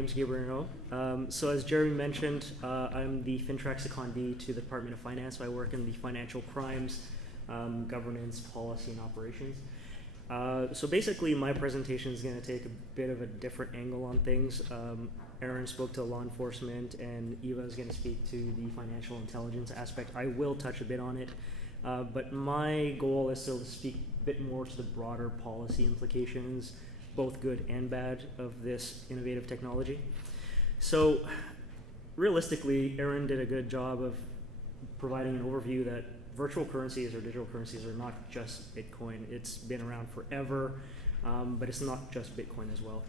name's Gabriel. So as Jeremy mentioned, I'm the FinTrack Secondee to the Department of Finance. So I work in the financial crimes, governance, policy, and operations. So basically, my presentation is going to take a bit of a different angle on things. Aaron spoke to law enforcement, and Eva is going to speak to the financial intelligence aspect. I will touch a bit on it, but my goal is still to speak a bit more to the broader policy implications, both good and bad, of this innovative technology. So realistically, Aaron did a good job of providing an overview that virtual currencies or digital currencies are not just Bitcoin. It's been around forever, but it's not just Bitcoin as well.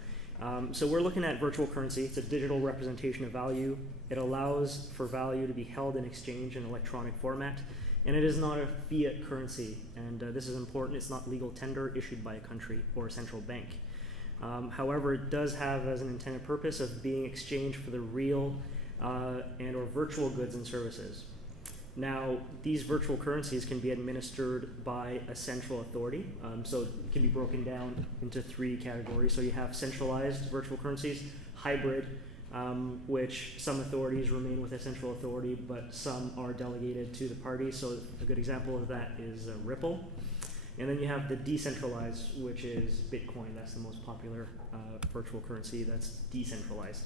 So we're looking at virtual currency. It's a digital representation of value. It allows for value to be held in exchange in electronic format, and it is not a fiat currency. And this is important. It's not legal tender issued by a country or a central bank. However, it does have as an intended purpose of being exchanged for the real and or virtual goods and services. Now, these virtual currencies can be administered by a central authority. So it can be broken down into three categories. So you have centralized virtual currencies, hybrid, which some authorities remain with a central authority, but some are delegated to the parties. So a good example of that is Ripple. And then you have the decentralized, which is Bitcoin. That's the most popular virtual currency that's decentralized.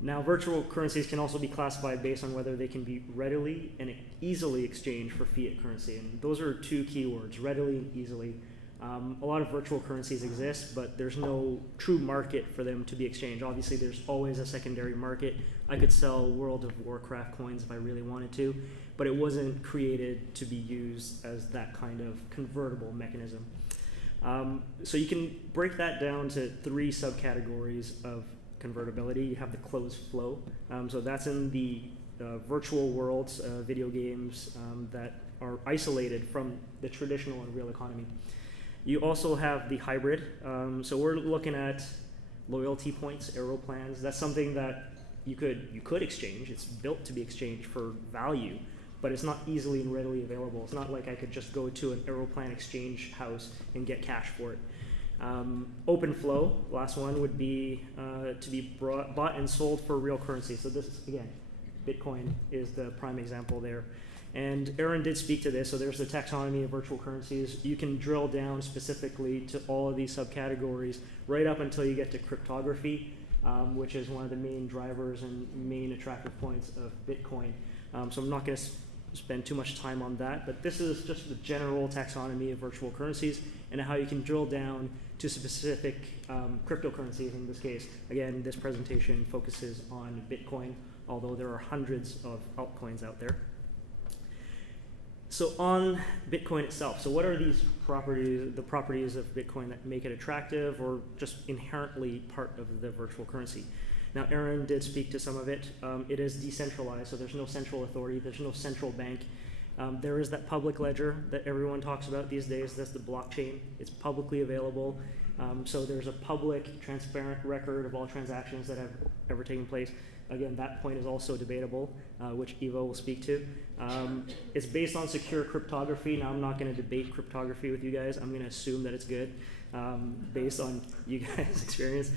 Now, virtual currencies can also be classified based on whether they can be readily and easily exchanged for fiat currency. And those are two keywords, readily and easily. A lot of virtual currencies exist, but there's no true market for them to be exchanged. Obviously, there's always a secondary market. I could sell World of Warcraft coins if I really wanted to, but it wasn't created to be used as that kind of convertible mechanism. So you can break that down to three subcategories of convertibility. You have the closed flow. So that's in the virtual worlds, video games that are isolated from the traditional and real economy. You also have the hybrid. So we're looking at loyalty points, aero plans. That's something that you could exchange. It's built to be exchanged for value, but it's not easily and readily available. It's not like I could just go to an Aeroplan exchange house and get cash for it. Open flow, last one, would be to be bought and sold for real currency. So this is, again, Bitcoin is the prime example there. And Aaron did speak to this, so there's the taxonomy of virtual currencies. You can drill down specifically to all of these subcategories right up until you get to cryptography, which is one of the main drivers and main attractive points of Bitcoin. So I'm not going to spend too much time on that, but this is just the general taxonomy of virtual currencies and how you can drill down to specific cryptocurrencies in this case. Again, this presentation focuses on Bitcoin, although there are hundreds of altcoins out there. So on Bitcoin itself, so what are these properties, the properties of Bitcoin that make it attractive or just inherently part of the virtual currency? Now, Aaron did speak to some of it. It is decentralized, so there's no central authority, there's no central bank. There is that public ledger that everyone talks about these days. That's the blockchain. It's publicly available. So there's a public, transparent record of all transactions that have ever taken place. Again, that point is also debatable, which Eva will speak to. It's based on secure cryptography. Now, I'm not going to debate cryptography with you guys. I'm going to assume that it's good based on you guys' experience.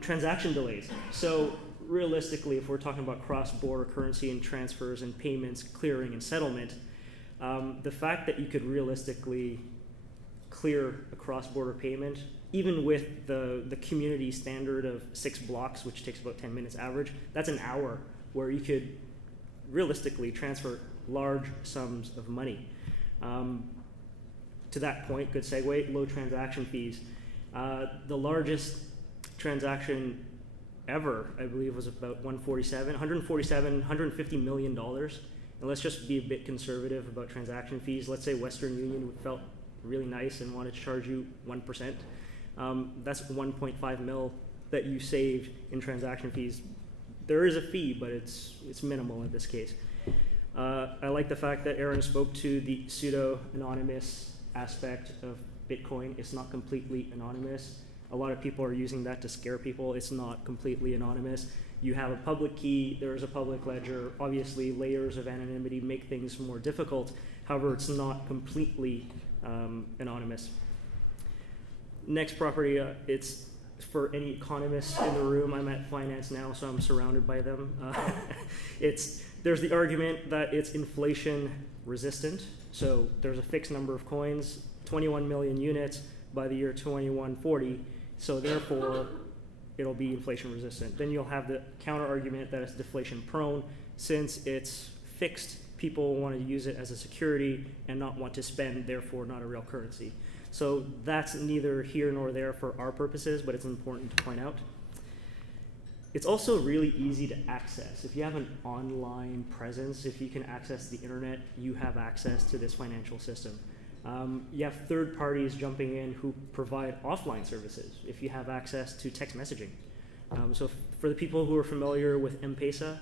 Transaction delays. So realistically, if we're talking about cross-border currency and transfers and payments, clearing and settlement, the fact that you could realistically clear a cross-border payment, even with the community standard of 6 blocks, which takes about 10 minutes average, that's an hour where you could realistically transfer large sums of money. To that point, good segue, low transaction fees. The largest transaction ever, I believe, was about $150 million. And let's just be a bit conservative about transaction fees. Let's say Western Union felt really nice and wanted to charge you 1%. That's 1.5 mil that you saved in transaction fees. There is a fee, but it's minimal in this case. I like the fact that Aaron spoke to the pseudo-anonymous aspect of Bitcoin. It's not completely anonymous. A lot of people are using that to scare people. It's not completely anonymous. You have a public key, there is a public ledger. Obviously, layers of anonymity make things more difficult. However, it's not completely anonymous. Next property, it's for any economists in the room, I'm at finance now, so I'm surrounded by them. There's the argument that it's inflation resistant. So there's a fixed number of coins, 21 million units by the year 2140. So therefore, it'll be inflation resistant. Then you'll have the counter argument that it's deflation prone. Since it's fixed, people want to use it as a security and not want to spend, therefore not a real currency. So that's neither here nor there for our purposes, but it's important to point out. It's also really easy to access. If you have an online presence, if you can access the internet, you have access to this financial system. You have third parties jumping in who provide offline services if you have access to text messaging. So for the people who are familiar with M-Pesa,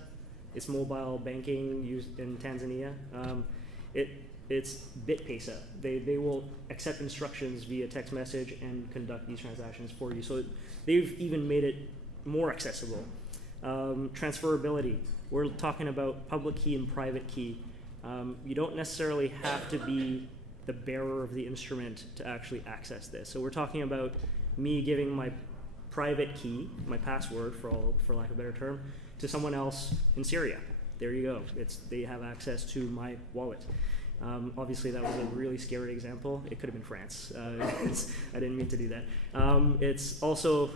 it's mobile banking used in Tanzania. It's BitPesa. They will accept instructions via text message and conduct these transactions for you. So they've even made it more accessible. Transferability. We're talking about public key and private key. You don't necessarily have to be the bearer of the instrument to actually access this. So we're talking about me giving my private key, my password for lack of a better term, to someone else in Syria. There you go. They have access to my wallet. Obviously, that was a really scary example. It could have been France. I didn't mean to do that. It's also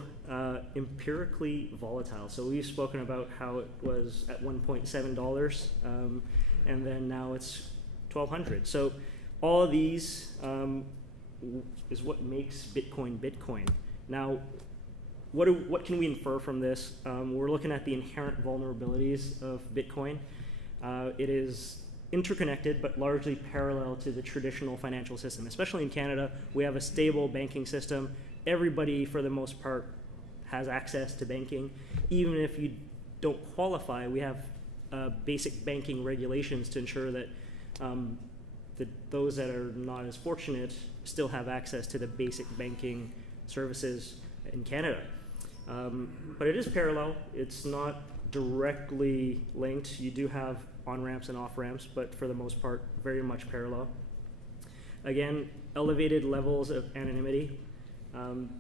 empirically volatile. So we've spoken about how it was at $1.7, and then now it's $1,200. So all of these is what makes Bitcoin Bitcoin. Now, what can we infer from this? We're looking at the inherent vulnerabilities of Bitcoin. It is interconnected, but largely parallel to the traditional financial system. Especially in Canada, we have a stable banking system. Everybody, for the most part, has access to banking. Even if you don't qualify, we have basic banking regulations to ensure that those that are not as fortunate still have access to the basic banking services in Canada. But it is parallel. It's not directly linked. You do have on-ramps and off-ramps, but for the most part, very much parallel. Again, elevated levels of anonymity.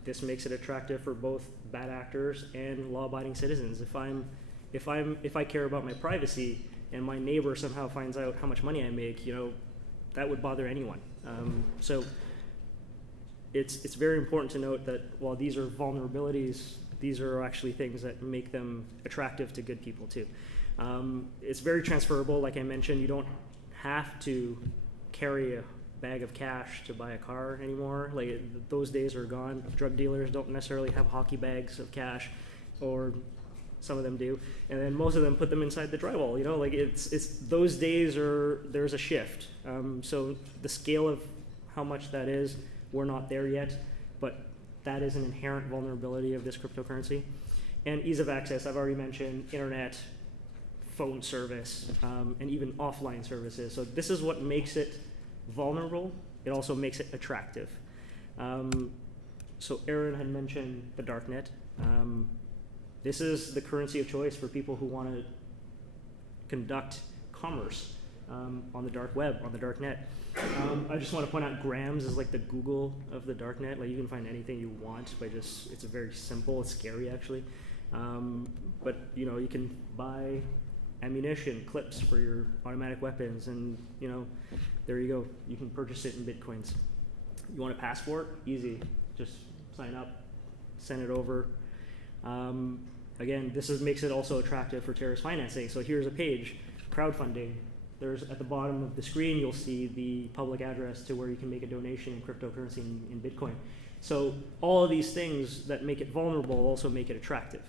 This makes it attractive for both bad actors and law-abiding citizens. If I care about my privacy and my neighbor somehow finds out how much money I make, that would bother anyone. So it's very important to note that while these are vulnerabilities, these are actually things that make them attractive to good people too. It's very transferable. Like I mentioned, you don't have to carry a bag of cash to buy a car anymore. Like those days are gone. Drug dealers don't necessarily have hockey bags of cash, or some of them do, and then most of them put them inside the drywall. Like it's those days there's a shift. So the scale of how much that is, we're not there yet, but that is an inherent vulnerability of this cryptocurrency. And ease of access, I've already mentioned internet, phone service, and even offline services. So this is what makes it vulnerable. It also makes it attractive. So Aaron had mentioned the darknet. This is the currency of choice for people who want to conduct commerce on the dark web, on the dark net. I just want to point out grams is like the Google of the dark net. Like you can find anything you want by it's very simple. It's scary actually. But you can buy ammunition, clips for your automatic weapons, and there you go. You can purchase it in Bitcoins. You want a passport? Easy. Just sign up, send it over. Again, this makes it also attractive for terrorist financing. So here's a page, crowdfunding. There's at the bottom of the screen, you'll see the public address to where you can make a donation in cryptocurrency in Bitcoin. So all of these things that make it vulnerable also make it attractive.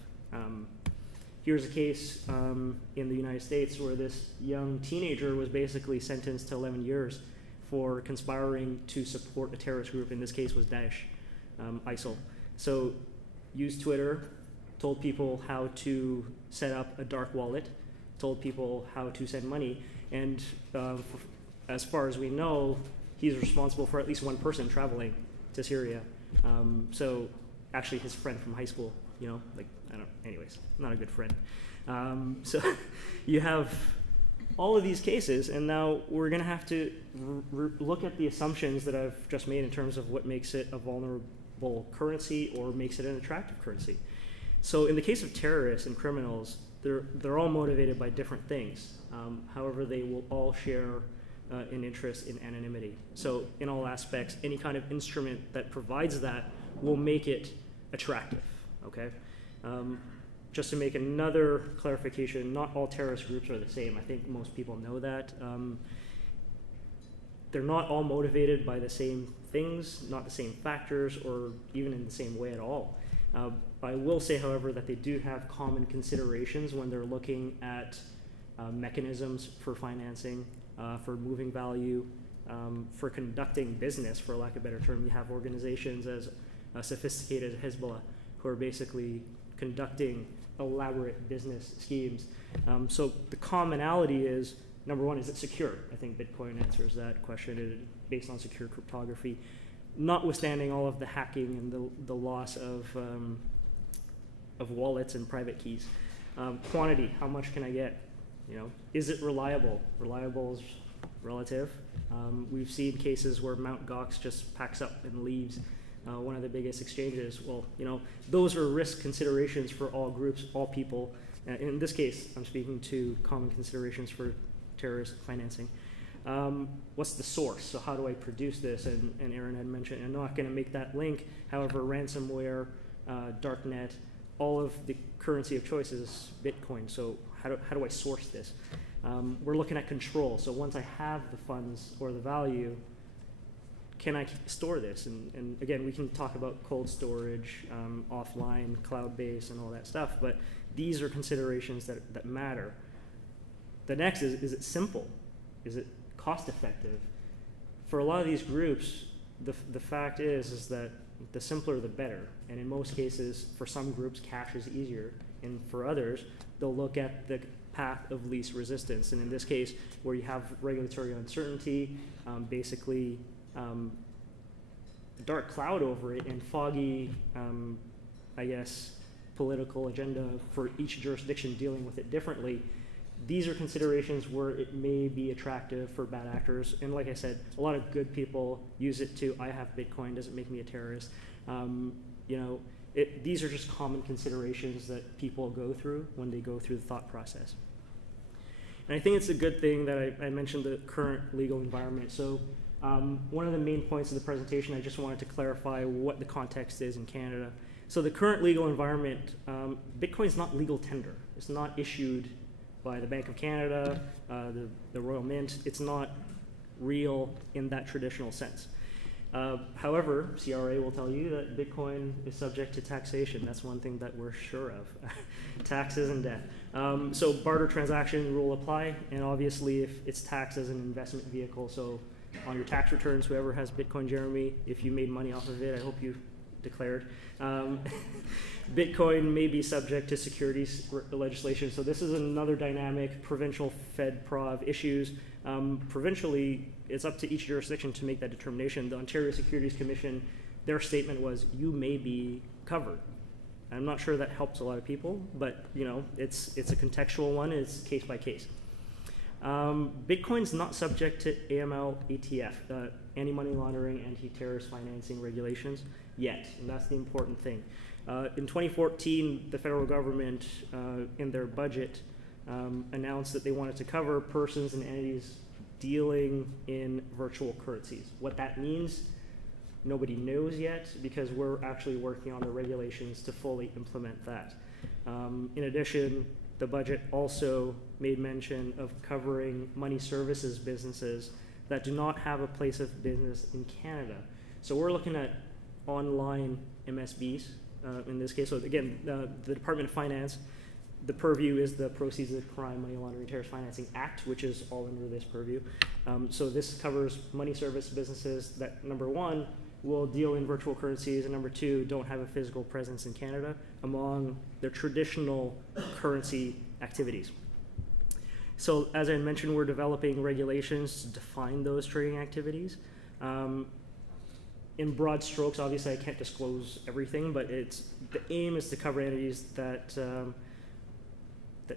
Here's a case in the United States where this young teenager was basically sentenced to 11 years for conspiring to support a terrorist group. In this case was Daesh, ISIL. So used Twitter, told people how to set up a dark wallet, told people how to send money, and as far as we know, he's responsible for at least one person traveling to Syria. So actually his friend from high school, anyways, not a good friend. So you have all of these cases, and now we're gonna have to look at the assumptions that I've just made in terms of what makes it a currency or makes it an attractive currency. So in the case of terrorists and criminals, they're all motivated by different things. However, they will all share an interest in anonymity. So in all aspects, any kind of instrument that provides that will make it attractive, okay? Just to make another clarification, not all terrorist groups are the same. I think most people know that. They're not all motivated by the same things, not the same factors, or even in the same way at all. I will say, however, that they do have common considerations when they're looking at mechanisms for financing, for moving value, for conducting business, for lack of a better term. You have organizations as sophisticated as Hezbollah who are basically conducting elaborate business schemes. So the commonality is, number one, is it secure? I think Bitcoin answers that question based on secure cryptography, notwithstanding all of the hacking and the loss of wallets and private keys. Quantity, how much can I get? You know, is it reliable? Reliable is relative. We've seen cases where Mt. Gox just packs up and leaves one of the biggest exchanges. Well, you know, those are risk considerations for all groups, all people. In this case, I'm speaking to common considerations for terrorist financing. What's the source? So how do I produce this? And Aaron had mentioned, I'm not going to make that link. However, ransomware, darknet, all of the currency of choice is Bitcoin. So how do I source this? We're looking at control. So once I have the funds or the value, can I store this? And again, we can talk about cold storage, offline, cloud-based, and all that stuff, but these are considerations that matter. The next is it simple? Is it cost-effective? For a lot of these groups, the fact is that the simpler the better. And in most cases, for some groups, cash is easier. And for others, they'll look at the path of least resistance. And in this case, where you have regulatory uncertainty, basically dark cloud over it and foggy, I guess, political agenda for each jurisdiction dealing with it differently, these are considerations where it may be attractive for bad actors. And like I said, a lot of good people use it to, I have Bitcoin, does it make me a terrorist? You know, these are just common considerations that people go through when they go through the thought process. And I think it's a good thing that I mentioned the current legal environment. So one of the main points of the presentation, I just wanted to clarify what the context is in Canada. So the current legal environment, Bitcoin is not legal tender. It's not issued by the Bank of Canada, the Royal Mint. It's not real in that traditional sense. However, CRA will tell you that Bitcoin is subject to taxation. That's one thing that we're sure of, taxes and debt. So barter transaction rule apply, and obviously if it's taxed as an investment vehicle, so on your tax returns, whoever has Bitcoin, Jeremy, if you made money off of it, I hope you declared. Bitcoin may be subject to securities legislation. So this is another dynamic, provincial Fed Prov issues. Provincially, it's up to each jurisdiction to make that determination. The Ontario Securities Commission, their statement was, you may be covered. I'm not sure that helps a lot of people, but you know, it's a contextual one, it's case by case. Bitcoin's not subject to AML, ATF, anti-money laundering, anti-terrorist financing regulations yet, and that's the important thing. In 2014, the federal government, in their budget, announced that they wanted to cover persons and entities dealing in virtual currencies. What that means, nobody knows yet, because we're actually working on the regulations to fully implement that. In addition, the budget also made mention of covering money services businesses that do not have a place of business in Canada. So we're looking at online MSBs in this case. So again, the Department of Finance, the purview is the Proceeds of Crime, Money Laundering, Terrorist Financing Act, which is all under this purview. So this covers money service businesses that, number one, will deal in virtual currencies, and number two, don't have a physical presence in Canada among their traditional currency activities. So as I mentioned, we're developing regulations to define those trading activities. In broad strokes, obviously I can't disclose everything, but the aim is to cover entities that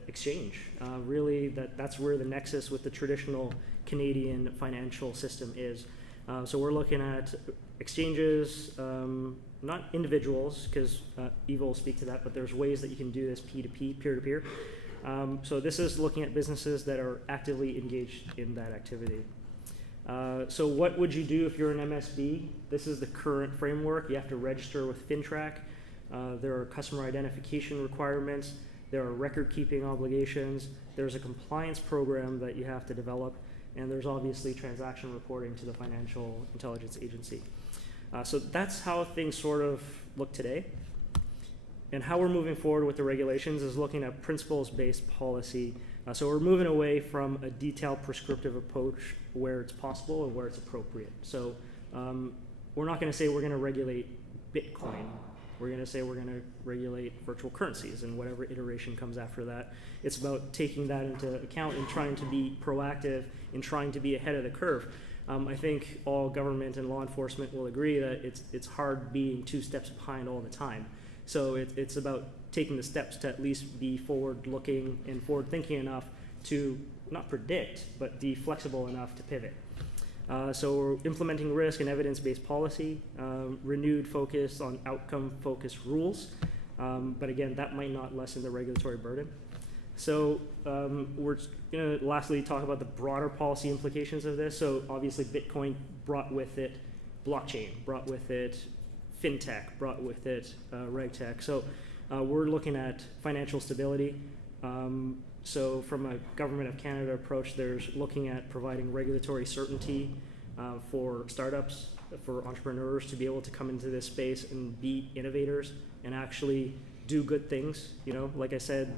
exchange. Really, that's where the nexus with the traditional Canadian financial system is. So we're looking at exchanges, not individuals, because Eva will speak to that, but there's ways that you can do this P2P, peer-to-peer. So this is looking at businesses that are actively engaged in that activity. So what would you do if you're an MSB? This is the current framework. You have to register with FinTrack. There are customer identification requirements. There are record-keeping obligations. There's a compliance program that you have to develop. And there's obviously transaction reporting to the Financial Intelligence Agency. So that's how things sort of look today. And how we're moving forward with the regulations is looking at principles-based policy. So we're moving away from a detailed prescriptive approach where it's possible and where it's appropriate. So we're not going to say we're going to regulate Bitcoin. We're going to say we're going to regulate virtual currencies and whatever iteration comes after that. It's about taking that into account and trying to be proactive and trying to be ahead of the curve. I think all government and law enforcement will agree that it's hard being 2 steps behind all the time. So it's about taking the steps to at least be forward-looking and forward-thinking enough to not predict, but be flexible enough to pivot. So we're implementing risk and evidence-based policy, renewed focus on outcome-focused rules. But again, that might not lessen the regulatory burden. So we're going to lastly talk about the broader policy implications of this. So obviously Bitcoin brought with it blockchain, brought with it fintech, brought with it regtech. So we're looking at financial stability. So from a Government of Canada approach, there's looking at providing regulatory certainty for startups, for entrepreneurs to be able to come into this space and be innovators and actually do good things. You know, like I said,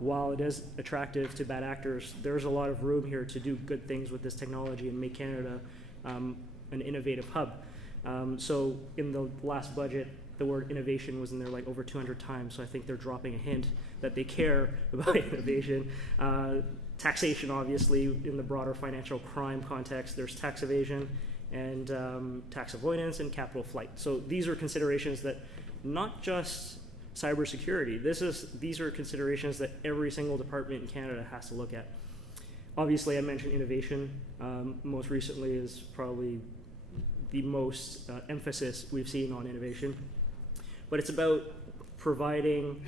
while it is attractive to bad actors, there's a lot of room here to do good things with this technology and make Canada an innovative hub. So in the last budget, the word innovation was in there like over 200 times, so I think they're dropping a hint that they care about innovation. Taxation, obviously, in the broader financial crime context, there's tax evasion and tax avoidance and capital flight. So these are considerations that not just cybersecurity, these are considerations that every single department in Canada has to look at. Obviously, I mentioned innovation. Most recently is probably the most emphasis we've seen on innovation. But it's about providing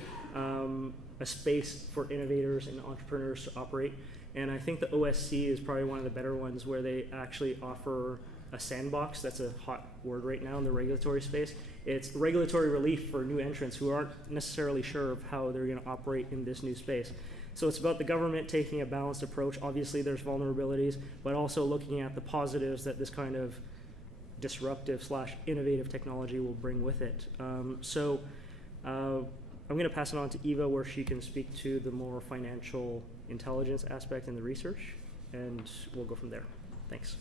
a space for innovators and entrepreneurs to operate. And I think the OSC is probably one of the better ones where they actually offer a sandbox. That's a hot word right now in the regulatory space. It's regulatory relief for new entrants who aren't necessarily sure of how they're going to operate in this new space. So it's about the government taking a balanced approach. Obviously, there's vulnerabilities, but also looking at the positives that this kind of disruptive / innovative technology will bring with it. So I'm going to pass it on to Eva, where she can speak to the more financial intelligence aspect in the research, and we'll go from there. Thanks.